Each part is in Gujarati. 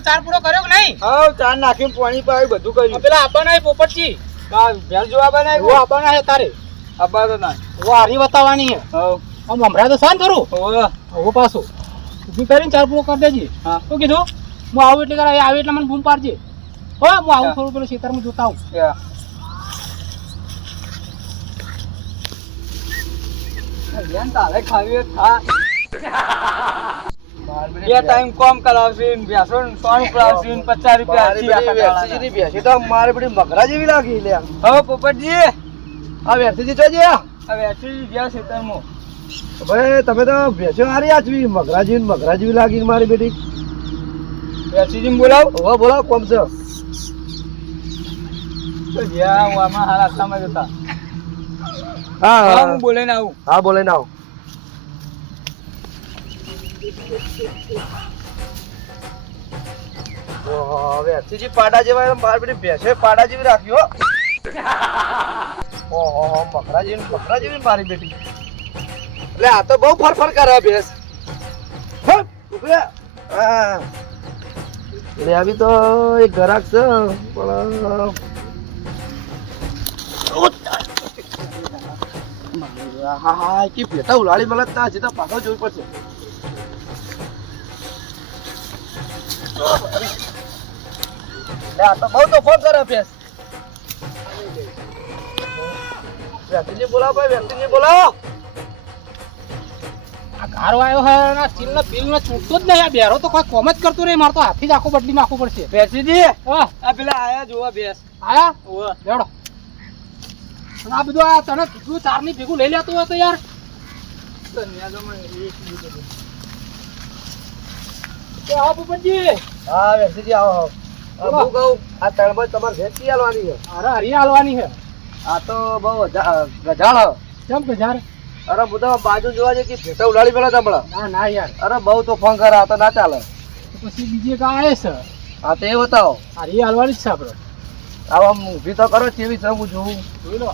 તું ચાર પૂરો કર્યો કે નહીં? હા ચાર નાખીને પાણી પાવી બધું કર્યું. પેલા આપવાના હે પોપટજી. ભેળ જો આપવાના ઓ આપવાના હે તારે. આપવા તો ના. ઓ હારી બતાવવાની હે. આમ હમણાં તો શાંત કરું. હવે પાછું ઊભી કરીને ચાર પૂરો કરી દેજે. હા. શું કીધું? હું આવું એટલે કરે આવે એટલે મને ફોન પાડજે. હો હું આવું થોડું પેલું ખેતરમાં જોતા આવું. તારે ખાવી ખા. બે ટાઈમ કોમ કરાવશે ભેંસો સોન કરાવશે 50 રૂપિયા તો મારે બધી મગરા જેવી લાગી લે. હવે પોપટજી આ વેરસીજી જોજે. આ વેરસીજી ગયા ખેતરમાં. ભાઈ તમે તો ભેંસો હારી આચવી મગરા જેવી લાગી મારી બેટી. વેરસીજી બોલાવ. હવે બોલાવ કોમ છે. તો જ્યાં હું આમાં હારા સમજ હતા. હા હું બોલાઈને આવું. હા બોલાઈને આવું. વેરસીજી પાડા જેવા મારી બેટી ભેંસો પાડા જેવી રાખ્યો. ઓહો મકરા જેવી મારી બેટી. એટલે આ તો બહુ ફરફર કરે ભેંસ. લે આવી તો એક ગ્રાહક છે પણ હા કે ભેટા ઉલાળી મળે ના હજી તો પાછો જોવું પડશે. આ તો બહુ તો ફોન કરે ભેંસ. વ્યક્તિજી બોલાવો ભાઈ, વ્યક્તિજી બોલાવો. આ ગારો આવ્યો હે ના સ્ટીલ નો બિલ નો છૂટતો જ નહીં. આ બેરો તો કોઈ કોમ જ કરતો નહીં. મારે તો હાથી જ આખું બદલી નાખવું પડશે. ભેંસીજી હા આ પેલા આયા જોવા ભેંસ આયા લેવડો. અને આ બધું આ તને કીધું ચાર ની ભેગું લઈ લેતું હોય તો યાર. આવો પોપટજી. હા વ્યક્તિજી આવો. હું કહું આ તળમાં તમારે ભેંસ કી હાલવાની છે? અરે હરી હાલવાની છે. આ તો બહુ ગજાળ. કેમ કે યાર? અરે બધા બાજુ જોવા છે કે ભેટા ઉલાડી પેલા તમડા. ના ના યાર. અરે બહુ તો ફોન કરે આ તો ના ચાલે. પછી બીજી એક આવે છે. હા તે બતાવો. હરી હાલવાની જ છે આપડે. આમ ઊભી તો કરો કેવી છે હું જોઉં. જોઈ લો.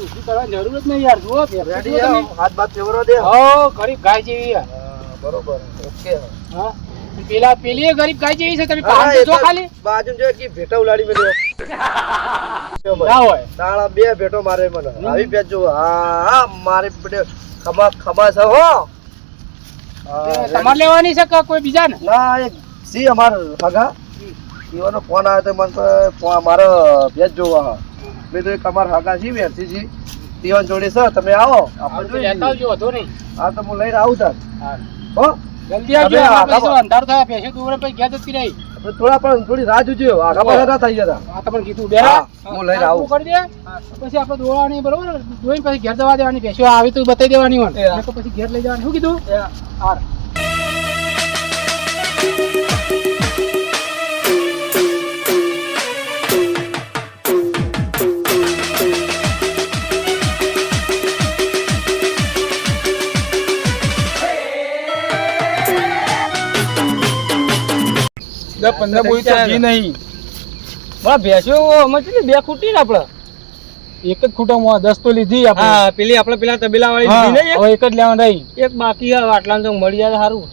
ઊભી કરવાની જરૂર જ નહીં યાર. જુઓ રેડી હાથ બાત ફેવરો દે. હો ગરીબ ગાય જેવી યાર. બરોબર ઓકે. હા પેલી ગરીબ ગાય જેવી છે. તમે પાન તો જો ખાલી બાજુ જો કે ભેટા ઉલાડી મેલ્યો. ના હોય તાળા બે ભેટો મારે મને આવી ભેટ જો. હા મારે બેટે ખબા છે હો. તમારે લેવાની છે કે કોઈ બીજા ને? ના એક સી અમાર હગા ઈવાનો ફોન આવ્યો તો મને તો મારો ભેટ જોવા. મેં તો એક અમાર હગા છી વેરસીજી ઈવન જોડે છે. તમે આવો આપણે લેતા આવજો. વધુ નહીં. હા તો હું લઈને આવું તાર. હો જલ્દી આવજો. અંધારું થાય પૈસે દૂર પછી ગયા જતી રહી. થોડા પણ થોડી રાહ જોજો. આગા પાછા ના થઈ જતા. આ તમને કીધું બેરા હું લઈને આવું. કરી દે પછી આપણે દોવાની બરોબર. જોઈને પછી ઘેર જવા દેવાની. પૈસો આવી તો બતાવી દેવાની હોય તો પછી ઘેર લઈ જવાની. શું કીધું? હાર બે ખૂટી ને આપડે એક જ ખૂટામાં 10 તો લીધી આપણે. હા પેલી આપણે પેલા તબેલા વાળી લીધી ને. હવે એક જ લેવાનું રહી. એક બાકી હવે આટલા તો મળી જાય સારું.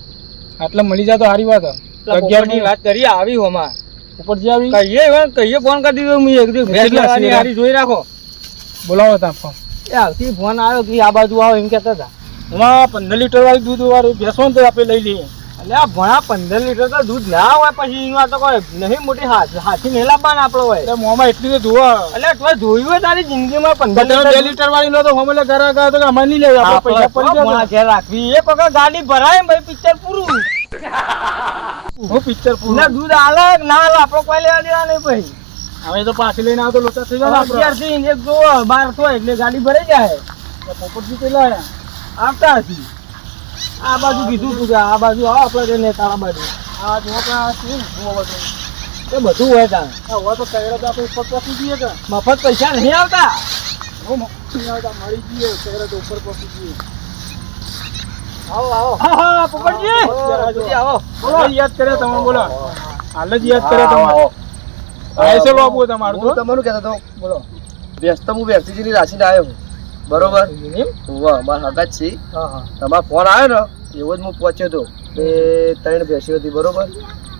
આટલા મળી જાય તો સારી વાત. 11 ની વાત કરી આવી હોમાં ઉપર જે આવી કહીએ ફોન કરી દીધો. હું એક દિવસ ભેંસ લેવાની હારી જોઈ રાખો. બોલાવો તા ફોન. એ આવતી ફોન આવ્યો કે આ બાજુ આવો એમ કહેતા હતા. એમાં 15 લીટર વાળી દૂધ વાળી ભેંસો ને તો આપણે લઈ લઈએ. એટલે આ ભણા 15 લીટર તો દૂધ ના હોય પછી એમાં તો કોઈ નહીં મોટી હાથી નહીં લાવવાના આપણો હોય. એટલે મોંમાં એટલી તો ધોવા. એટલે તું જોયું હોય તારી જિંદગીમાં 15 લીટર વાળી નો તો હમણાં ઘરે ગયા તો અમારે નહીં લેવા. આપણે પૈસા પડી ગયા ઘેર રાખવી. એક વખત ગાડી ભરાય ભાઈ પિક્ચર પૂરું. હું પિક્ચર પૂરું. દૂધ આલે ના આલે આપણો કોઈ લેવા દેવા નહીં ભાઈ. હવે તો પાછી લઈને આવતો લોચા થઈ જાય. અત્યારથી એક જો 12 થાય એટલે ગાડી ભરાઈ જાય. પોપટજી પેલા આવતા હતી આ બાજુ કીધું તું કે આ બાજુ આવો આપણે ને તારા બાજુ આ જો આપણે એ બધું હોય ત્યાં. હવે તો કહેરો તો આપણે ઉપર પહોંચી જઈએ કે મફત પૈસા નહીં આવતા. મળી જઈએ કહેરો તો ઉપર પહોંચી જઈએ. આવો આવો. હા હા પોપટજી આવો. બોલો યાદ કરે તમે. બોલો હાલ જ યાદ કરે તમારે. પૈસે લોબો તમારું તો તમારું કહેતો તો બોલો. વ્યસ્ત હું વ્યક્તિજીની રાશિને આવ્યો છું બરોબર. મારા હગા જ છે. તમારો ફોન આવ્યો ને એવો જ હું પહોંચ્યો હતો. એ 3 ભેંસી હતી બરોબર.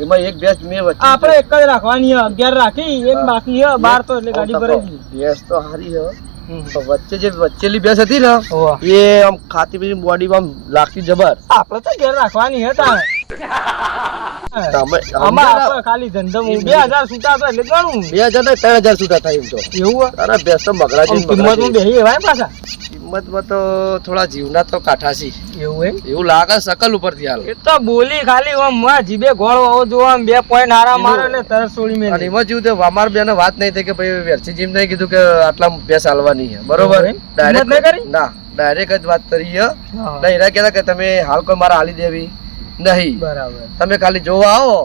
એમાં એક ભેંસ મેં વચ્ચે આપણે એક જ રાખવાની 11 રાખી એક બાકી છે 12 તો એટલે ગાડી ભરાઈ ગઈ. ભેંસ તો હારી છે પણ વચ્ચે જે વચ્ચેલી ભેંસ હતી ને એ આમ ખાતી પીતી બોડીમાં આમ લાગતી જબર. આપણે તો ઘેર રાખવાની હતા તમે આમાં આપણે ખાલી ધંધો 2000 છૂટા તો એટલે ગણું 2000 ને 3000 છૂટા થાય એમ તો. એવું તારા ભેંસ તો મગરા જેવી કિંમતમાં બેહી એવાય પાછા કિંમતમાં તો થોડા જીવના તો કાઠાસી એવું એમ એવું લાગે શકલ ઉપરથી હાલ. એ તો બોલી ખાલી આમ જીભે ગોળ આવો જો આમ 2 પોઈન્ટ હારા મારે ને તરત છોડી મેં. અને એમાં જેવું તો અમાર બેને વાત નહીં થઈ કે ભાઈ વેરસી જીમ નહીં કીધું કે આટલા ભેંસ હાલવાની છે બરોબર. ડાયરેક્ટ ના ડાયરેક્ટ જ વાત કરી છે. ના એના કહેતા કે તમે હાલ કોઈ મારા હાલી દેવી નહીં. બરાબર તમે ખાલી જોવા આવો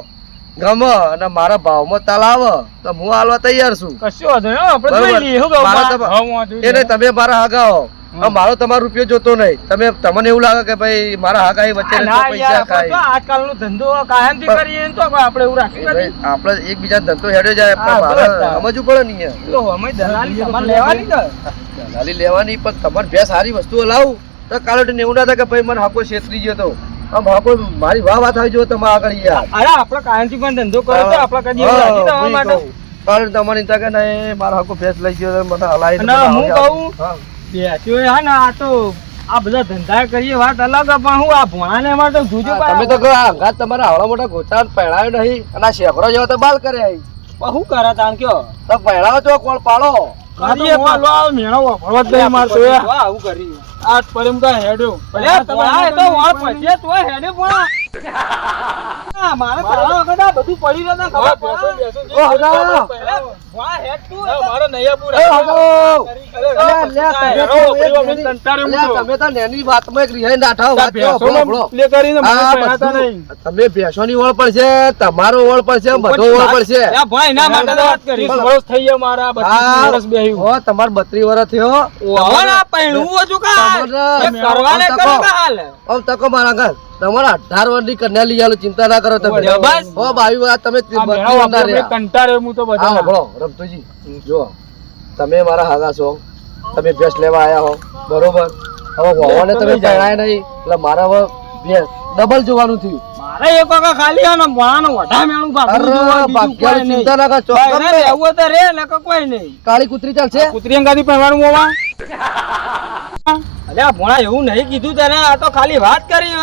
ગમે અને મારા ભાવમાં તાલ આવે તો હું હાલવા તૈયાર છું. કશું વાંધો નહીં આપણે જોઈ લઈએ શું કહું એને તમે મારા હગાઓ મારો તમારો રૂપિયો જોતો નહીં. તમે તમને એવું લાગે કે ભાઈ મારા હગા એ વચ્ચે પૈસા ખાય. આજકાલનો ધંધો કાયમથી કરીએ તો આપણે એવું રાખી આપણે એકબીજા ધંધો હેડ્યો જાય પણ મારે સમજવું પડે નહીં. તો અમે દલાલી તમારે લેવાની કે દલાલી લેવાની પણ તમારે ભેંસ સારી વસ્તુઓ લાવું તો કાલે એવું ના થાય કે ભાઈ મને હાકો છેતરી ગયો તો આમ હાકો મારી વાત આવી જો તમે આગળ યાર. અરે આપણે કાયમથી પણ ધંધો કરે તો આપણે કદી એવું રાખી દેવા માટે કારણ તમારી ત્યાં કે નહીં મારો હાકો ભેંસ લઈ ગયો મને હલાવી હું કહું બેસ્યો હા ને આ તો આ બધા ધંધા કરીએ વાત અલગ પણ હું આ ભોણાને માટે જોજો તમે તો કહો અંગાત તમારા આવડા મોટા ગોચા પહેણાયો નહીં અને આ શેખરો જેવા તો બાલ કરે શું કરે તાન કયો તો પહેણાવો છો કોણ પાડો કરીએ પાલો આ મેણો વફળવા જ નહીં મારતો આવું કરી આજ પરમકા હેડ્યો ભલે તમારે તો વાળ પછી તો હેડે પણ મારે પાલા વખત આ બધું પડી રહ્યો ખબર ઓ હગા વાહ હેડ તું મારો નૈયાપુર તમે તો નેની વાતમાં એક રિહાઈ નાઠા વાત પ્લે કરીને મને પહેરાતા નહીં તમે ભેંસોની ઓળ પડશે તમારો ઓળ પડશે બધો ઓળ પડશે ભાઈ ના માટે વાત કરી વર્ષ થઈ ગયા મારા 32 વર્ષ બેહ્યું હો તમાર 32 વર્ષ થયો ઓવા ના પહેણવું હતું કા કરવાને કરો કા હાલ ઓમ તકો મારા ઘર તમારા 18 વર્ષની કન્યા લઈ આલો ચિંતા ના કરો તમે હો બાવી વાત તમે કંટાળે હું તો બધા હા રમતુજી જો તમે મારા હાગા છો તમે ભેંસ લેવા આયા હો બરોબર હવે ભવાને તમે પહેણાય નહીં એટલે મારા હવે ભેંસ ડબલ જોવાનું થયું મારે એક વખત ખાલી આનો ભણાનો વઢા મેણું ભાગવું જોવા બીજું કોઈ નહીં ચિંતા ના કરો ચોક્કસ રે આવું તો રે ને કોઈ નહીં કાળી કૂતરી ચાલશે કૂતરી અંગાથી પહેરવાનું મોવા અલ્યા ભોણા એવું નહીં કીધું તને આ તો ખાલી વાત કરી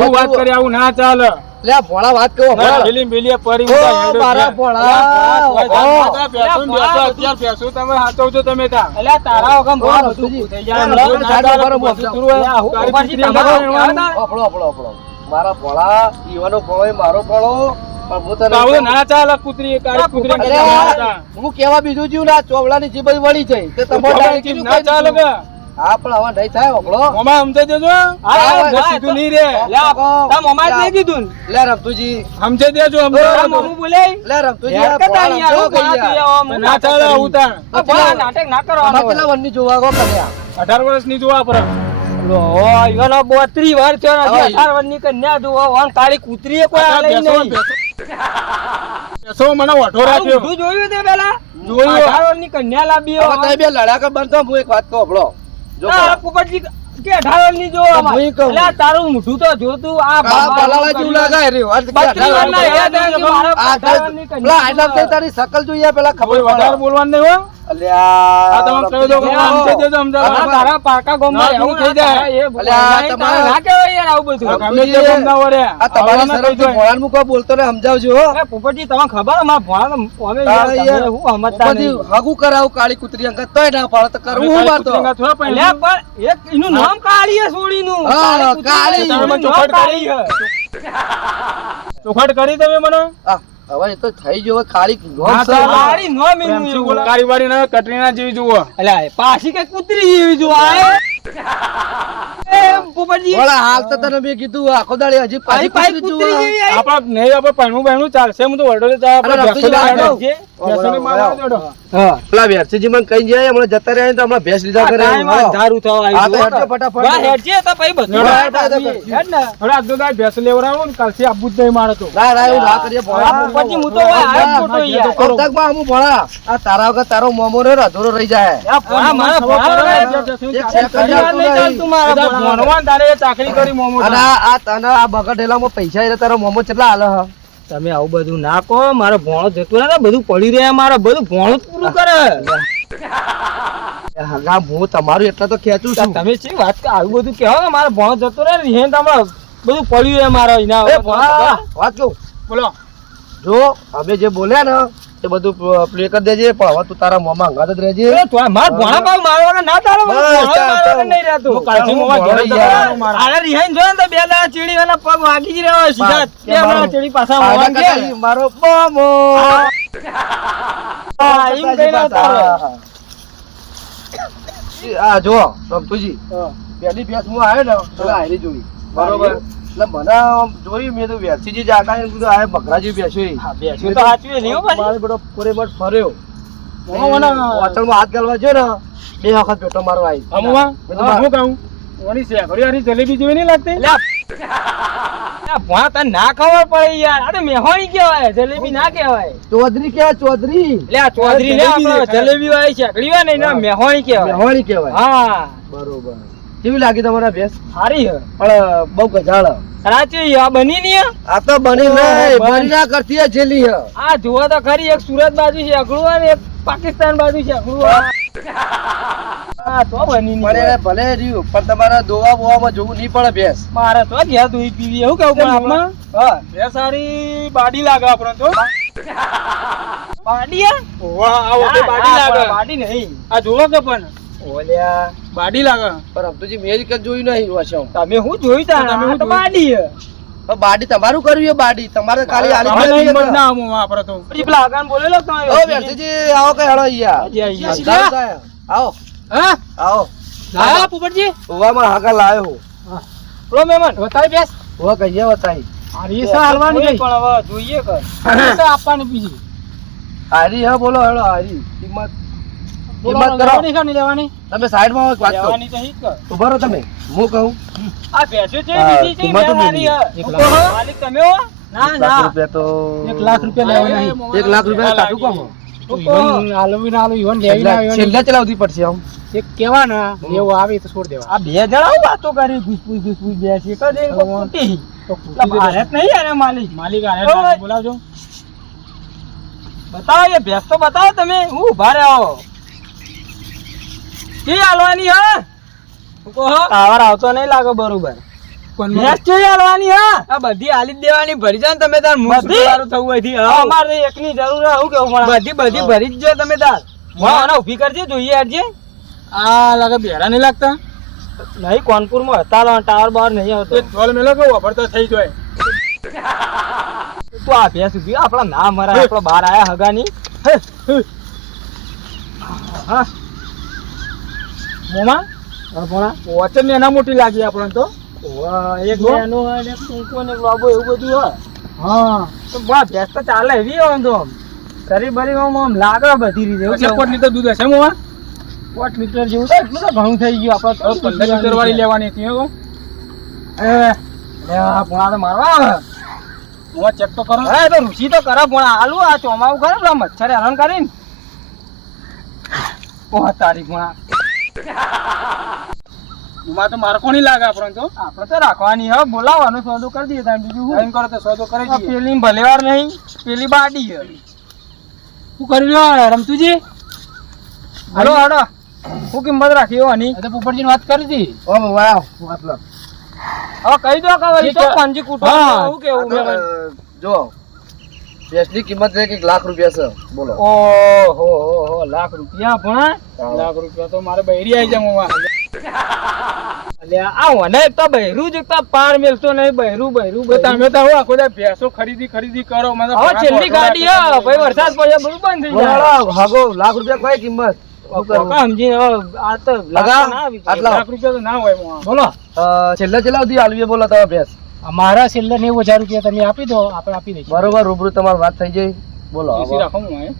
હું વાત કરી આવું ના ચાલે લે ભોળા વાત કહો પેલી બેલી પરી મારા ભોળા અત્યાર પેસો તમે હાચવ છો તમે તા અલ્યા તારા વગમ બહુ બધું થઈ જાય મારા ભોળા ઈવાનો ભોળો મારો ભોળો પણ હું તને ના ચાલે કૂતરી કાળી કૂતરી હું કેવા બીજું જીવ ના ચોવલાની જીભ વળી છે તે તમારે ના ચાલે કે હા પણ હવે નહીં થાય ઓકળો મમા સમજે દેજો સીધું નહીં રે તા મમા જ નહીં કીધું લે રમતુજી સમજે દેજો મમુ બોલે લે રમતુજી ના ચાલે આવું તા નાટક ના કરો કેટલા વનની જોવા ગો કર્યા 18 વર્ષની જોવા પર ઈવાનો 32 વર્ષ થયો 18 વર્ષની કન્યા જોવા કાળી કૂતરીએ કોઈ આલે નહીં પેસો મને વઢો રાખ્યો તું જોયું તે પેલા જોયું 18 વર્ષની કન્યા લાવી હવે તમે બે લડાકા બંધ થો હું એક વાત કહું ભળો જો પોપટજી કે 18 વર્ષની જો એટલે તારું મોઢું તો જોતું આ બલાલા જેવું લાગે રે 18 તારી શકલ જોઈએ પેલા ખબર વધારે બોલવાનું નહીં હો અલ્યા તમે કહી દો સમજે દેજો સમજાવ તારા પાકા ગોમમાં એવું થઈ જાય અલ્યા તમારે ના કહેવાય યાર આવું બધું ગમે તે ગોમ ના વરે આ તમારી શરમ ભોળાન મુકો બોલતો ને સમજાવજો હો એ પોપટજી તમને ખબર અમાર ભોળા અમે યાર હું સમજતા નહીં હગુ કરાવ કાળી કૂતરી અંક તોય ના પાડે તો કરવું હું મારતો થોડા પહેલા પણ એક એનું નામ કાળી છે છોડીનું હા કાળી તમે ચોખટ કરી ચોખટ કરી તમે મને હવે એ તો થઈ ગયો કાળી કાળી નો મેનું કાળી વાળી ના કટરીના જેવી જુઓ એટલે પાછી કઈ કૂતરી જેવી જુઓ એ પોપટજી ઓલા હાલ તો તને મેં કીધું આખો દાડી હજી પાછી કૂતરી જેવી આપણ નહીં આપણે પહેણું પહેણું ચાલશે હું તો વડોલે ચા આપણે બેસોને મારવા જોડો હા પેલા વેરસીજી મને કઈ જાય હમણાં જતા રહ્યા તો હમણાં ભેંસ લીધા કરે ધારું થવા આવી આ તો હેડજો ફટાફટ વાહ હેડજે તો ભાઈ બધું હેડ ને હવે આ દોડા ભેંસ લેવરાવો ને કાલથી આબુ જ નહીં મારે તો ના ના એવું ના કરીએ ભોળા પછી હું તો આ ફોટો યાર કોન્ટેક્ટ માં હું ભોળા આ તારા વગર તારો મોમો રે અધૂરો રહી જાય આ ભોળા મારા ભોળા ચાલતું મારા ભણવાન તારે ચાકરી કરી મોમો અને આ તને આ બગડેલામાં પૈસા એટલે તારો મોમો કેટલા હાલે હ તમે આવું બધું ના કહો, મારો ભોણો જતો રહે ને, બધું પડી રહે, મારે બધું ભોણો જ પૂરું કરે. હગા હું તમારું એટલા તો ખેંચું છું. તમે છે વાત કે આવું બધું કહો ને, મારો ભોણો જતો રહે ને, તમે બધું પડ્યું રહે મારો એના. એ ભણા, વાત કહું, બોલો. જો અમે જે બોલ્યા ને એ બધું પ્લે કરી દેજે, પણ હવે તું તારા મોમાં અંગાત જ રહેજે. મારા ભોણા ભાવ મારવાના ના તારો બસ, નહીં રહેતું. હું કાલથી મોમાં ઘેર જ જવાનો. આને રિહાઈને જોયો ને તો બે દાડા ચીડી વાળા પગ વાગી જ રહ્યો સીધા. બસ, બે દાડા ચીડી પાછા આના મોમાં ગયા. કરતા મારો મોમો. હા, એમ કહીને તારો. આ જો રમતુજી, પેલી ભેંસ હું આવ્યો ને એટલે હારી જોઈ, બરોબર? એટલે મને આમ જોઈ, મેં તો વેરસીજી જાગા ને કીધું આ બકરાજી બેસ્યો. હા, બેસ્યો તો સાચું નહીં હો પાછી. મારે બધો પૂરેપૂર ફર્યો. મોમાં હોટલમાં હાથ ગાલવા ગયો ને 2 વખત પેટો મારવા આવી. અમુમાં મેં તો હું કહું ઓની શેકડી હારી જલેબી જેવી નહીં લાગતી? લે, આ ભોણા તને ના ખબર પડે યાર. આ તો મેહોણી કહેવાય, જલેબી ના કહેવાય. ચૌધરી ક્યાં ચૌધરી? લે આ ચૌધરી ને આપણો જલેબી વાળી શેકડી હોય ને એને મેહોણી કહેવાય. મેહોણી કહેવાય. હા, બરોબર. કેવી લાગી તમારા ભેંસ? સારી હે. પણ બહુ ગજાળ. સાચી આ બની ની હે. આ તો બની નહીં, બની ના કરતી હે જેલી હે. આ જોવા તો ખરી, એક સુરત બાજુ છે અકડું અને એક પાકિસ્તાન બાજુ છે અકડું. હા તો બની ની. પણ એને ભલે રહ્યું, પણ તમારા દોવા બોવામાં જોવું નહીં પડે ભેંસ. મારે તો ઘેર દૂધ પીવી એવું કેવું પણ આપણે. હા, એ સારી બાડી લાગે આપણે તો. બાડી હે? વાહ, આ વખતે બાડી લાગે. બાડી નહીં. આ જોવો કે પણ ઓલ્યા બાડી લાગે. પણ અબતુજી મેં જ કદી જોયું નહીં વાસમ. તમે હું જોઈ તા તમે હું તો જોયું? બાડી હે. પણ બાડી તમારું કર્યું એ બાડી તમારે ખાલી અમારે આલી હિંમત ના આવું આપણે તો. પછી પેલા આગળ બોલેલો તમે. ઓ વેરસીજી આવો કઈ હળો અહીંયા. હજી આવી ગયા. સારું થાય. આવો હા આવો. લાયા પોપટજી? ઉવામાં હાકા લાયો હું. બોલો મહેમાન. બતાવી બેસ. ઉવા કહીએ વતાઈ. આ રીસા હાલવાની ગઈ. પણ હવે જોઈએ કર. રીસા આપવાની બીજી. હારી હા બોલો હેડો હારી. કિંમત બોલો, કિંમત કરો. લેવાની કે નહીં લેવાની? તમે સાઈડમાં આવો એક વાત કહું. લેવાની તો હિત કર. ઉભા રહો તમે, હું કહું. આ ભેંસો છે હા, બીજી છે કિંમત તો લેવાની હે. એક હું લાખ. કહો, માલિક તમે હો? ના 1 લાખ ના. રૂપિયા તો 1 લાખ રૂપિયા લેવાના. 1 લાખ રૂપિયા કાઢું કોમ. ઈવન આલવી ના આલવી, ઈવન લેવી ના આલવી. છેલ્લા ચલાવતી પડશે આમ. એક કહેવાના એવું આવે તો છોડ દેવા. આ બે જણા હું વાતો કરી ઘૂસપુસ ઘૂસપુસ બેસી કદે કો કુટી. તો એટલે ભારત નહીં યાર માલિક. માલિક આને ઓય. લાગે, બોલાવજો. બતાવો એ ભેંસ તો બતાવો તમે. હું ઉભા રહે આવો. કે હાલવાની હે? હું કહો ટાવર આવતો નહીં લાગે બરોબર. કોણ ભેંસ છે હાલવાની હે? આ બધી આલી જ દેવાની ભરી જાવ ને તમે તાર મું બધી? સારું થવું હોયથી. હા, અમારે એકની જરૂર હે. હું કેવું પણ બધી ભરી જ જો તમે તાર. હા, આને ઊભી કરજે જોઈએ હેડજે. આ લાગે બેરા નહીં લાગતા. નહીં કોનપુરમાં હતા ટાવર બહાર નહીં આવતો. એ ઢોલ મેલો કે વાપરતો થઈ જાય. તું આ ભેંસ ઊભી આપણા ના મરાય આપણો બહાર આયા હગાની. હા મોમાં ભોણા વચન ને એના મોટી લાગી આપણને તો. એક જો. એનું હોય ને એક ટૂંકો ને એક લાંબો એવું બધું હોય. હા તો બા ભેંસ તો ચાલે એવી હોય આમ તો આમ. શરીર બરી આમ લાગે બધી રીતે. એવું એટલે કેવું? 5 લીટર દૂધ હશે મોમાં? 5 લીટર જેવું તો એટલું તો ઘણું થઈ ગયું આપણે તો 15 લીટર વાળી લેવાની હતી હો. આ ભોણા તો મારવા આવે. મોમાં ચેક તો કરો. હા, એ તો રુચિ તો કરે ભોણા. આલુ આ ચોમાવું કરે પેલા મચ્છર હેરાન કરીને. ઓહ તારી ભોણા. મોમાં તો મારે કોની લાગે આપણને તો. આપણે તો રાખવાની હે. બોલાવવાનું સોદો કરી દઈએ તાણ બીજું શું. એમ કરો તો સોદો કરી આ દઈએ. પેલી ભલેવાર નહીં, પેલી બાડી હે. શું કરી રહ્યો રમતુજી? હાલો હાલો. શું કિંમત રાખી આની? આ તો પોપટજીને વાત કરી હતી. ઓ વાવ મતલબ હવે કહી દો કે વળી તો પંજી કૂટો. હા. શું કેવું મેં? જો ભેંસની કિંમત છે કે 1 લાખ રૂપિયા છે બોલો. ઓહો હો લાખ રૂપિયા ભણા. લાખ રૂપિયા તો મારે બૈરી આવી જાય મોમાં. અલ્યા આ મને એક તો બહેરું જ એક તો પાર મેલતો નહીં. બહેરું બહેરું તો તમે તો હું આખો દાડો ભેંસો ખરીદી કરો. મને હવે છેલ્લી ગાડી હે. ભાઈ વરસાદ પડ્યો બધું બંધ થઈ જાય. બોલો હાગો 1 લાખ રૂપિયા કોઈ કિંમત. શું કરવું? કાકા સમજીને હવે આ તો લગા. ના આવી. આટલા. લાખ રૂપિયા તો ના હોય મોમાં. બોલો છેલ્લા ચલાવતી હાલવી બોલો તમે ભેંસ. અમારા છેલ્લે 90,000 રૂપિયા તમે આપી દો, આપણે આપી દઈશું. બરોબર રૂબરૂ તમારી વાત થઈ જાય બોલો. એસી રાખો મોમાં, હે?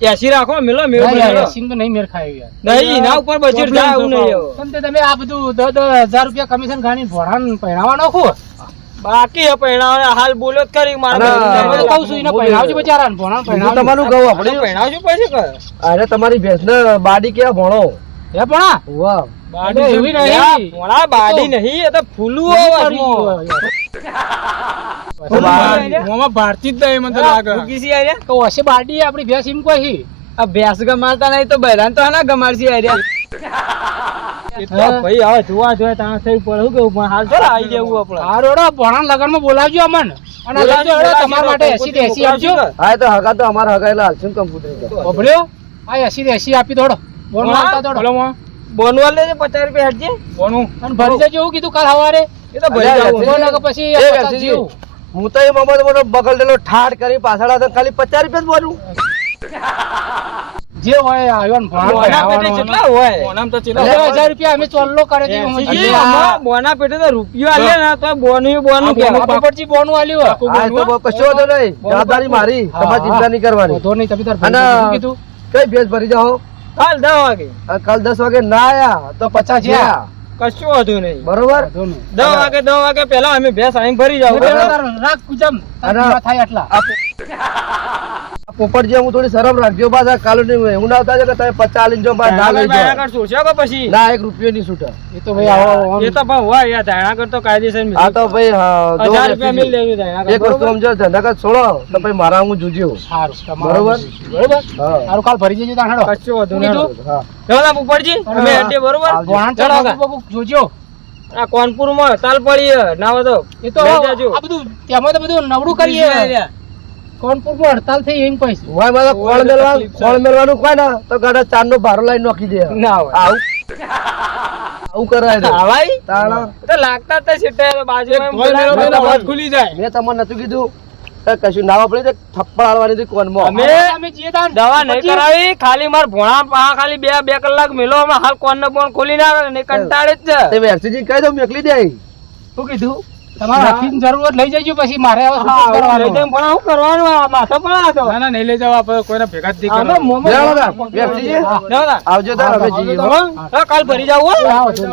80 રાખો મેલો મેળ ના યાર, મેલો. 80 તો નહીં મેળ ખાય યાર. નહીં ના ઉપર બજેટ જાય એવું નહીં હવે. કેમ તે તમે આ બધું 10,000 રૂપિયા કમિશન ગાણી ભોળાને પહેરાવા નાખો. બાકી હે પહેણાવને હાલ બોલ્યો જ ખરી મારા અને તમે તો કહું છું એને પહેરાવજો બચારાને, ભોળાને હું પહેરાવજો. તમારું કહું આપણે પહેણાવજો પછી કર. અરે તમારી ભેંસ ને બાડી કેવા ભણો. હે ભોળા? વાહ બાડી એવી નહીં. ભોણા બાડી નહીં, એ તો ફૂલું હોય વચમાં. મોમાં ભારતી જ નહીં મને તો લાગે. ફૂગી છે આર્યા? તો હશે બાડી આપણી ભેંસ એમ કોઈ આ ભેંસ ગમાડતા નહીં તો બૈરાન તો હાના ગમાડશે આર્યા? એ તો ભાઈ હવે જોવા જોઈએ ત્યાં થઈ પડે શું કેવું, પણ હાલ ચાલ આવી જવું આપણે. હારો હેડો ભોણાના લગનમાં બોલાવજો અમન અને લઈ જાઓ, હેડો તમારા માટે 80 આપજો. હા એ તો હગા તો અમારા હગા એટલે હાલશું કમ્પ્યુટર બબડ્યો આ 80 આપી દોડો બોલ મારતા દોડો. બોનવા લેજે 50 રૂપિયા હેડજે. બોનું અને ભરી જજો એવું કીધું કાલ સવારે. એ તો ભરી જાવું. બોલ નકર પછી એ 50 વેચી જેવું. હું તો એ મમ્મા તો બગલડેલો ઠાડ કરી પાછળ હતો ખાલી 50 રૂપિયા જ બોલું. જે હોય આવ્યો ને ભોણા બોના પેટે કેટલા હોય? 1000 રૂપિયા અમે ચોલ્લો કરે છે ઈ આમાં બોના પેટે તો રૂપિયો આલે ને તો બોનું કહેવાય. બાપડજી બોનું આલ્યું હા એ તો બહુ કશો વાંધો નહીં. જવાબદારી મારી, તમારે ચિંતા નહીં કરવાની. વધો નહીં તમે તાર અને કીધું કઈ ભેંસ ભરી જાઓ? કાલ 10 વાગે અને કાલ 10 વાગે ના આયા તો 50 જ્યાં. કશું હતું નહીં. બરોબર. વધો નહીં. 10 વાગે પહેલા અમે ભેંસ અહીં ભરી જાવ. રાખ કુજમ અને- થાય એટલા આ પોપટજી હું થોડી શરમ રાખજો પાછા કાલો નહીં એવું ના આવતા છે કે તમે 50 લઈને જો બહાર ના લઈ જાઓ. પછી ના 1 રૂપિયો નહીં છૂટે. એ તો ભાઈ આવો એ તો પણ હોય યાર, ધારણા કરતો કાયદેસર આ તો ભાઈ હા, જો 1000 રૂપિયા મિલ દેવી ધારણા એક વસ્તુ સમજો ધંધા કર છોડો તો ભાઈ મારા હું જુજ્યો. સારું બરોબર? બરોબર હા. સારું કાલ ભરી જજો તાણ હેડો. કશું હતું શું નહીં. કીધું? હા. ચાલો ઉપરજી અમે અડ્ડે બરોબર. ભોણાને ચાલો ચાલો બાબુ જોજો. આ કોનપુર માં તાલ પડી ના હોય તો એ તો લઈ જાજો. આ બધું તેમાં તો બધું નવડું કરીએ. કોનપુરમાં હડતાલ થઈ એમ પૈસા હોય મારા ખોળ મેળવાનું કોઈ ના તો ગાડા 4 નો ભારો લઈને નોખી દે. ના હોય. આવું કરાય ને. હવાઈ તાણા તો લાગતા જ સીટે બાજુમાં ખુલી જાય. મેં તમને નતું કીધું કે કશું ના વાપરી થપ્પડ હાલવાની હતી કોનમાં. અમે જે તાણ દવા નહીં કરાવી, ખાલી માર ભોણા પા ખાલી 2 કલાક મેલો હમણાં હાલ કોન ને બોન ખોલી ના આવે ને કંટાળે જ છે. તે વેરસીજી કહી દો મેકલી દે. શું કીધું? તમારે રાખીને જરૂરત લઈ જજો પછી મારે હવે હા, શું કરવાનું? લઈ જઈને પણ શું કરવાનું? આ માથો પણ આ તો. નહીં લઈ જાવ આપણે કોઈને ભેગા જ આ તો મોમો. લે દાદા, વેરસીજી દાદા, આવજો તાર અમે જઈએ હો. હા, કાલ ભરી જાવ હો. આવો છો.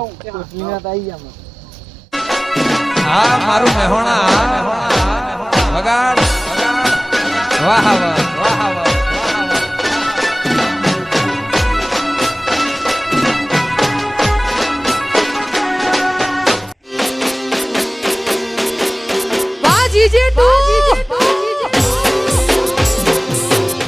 હા મારું મહેણા વગાડ વાહ વાહ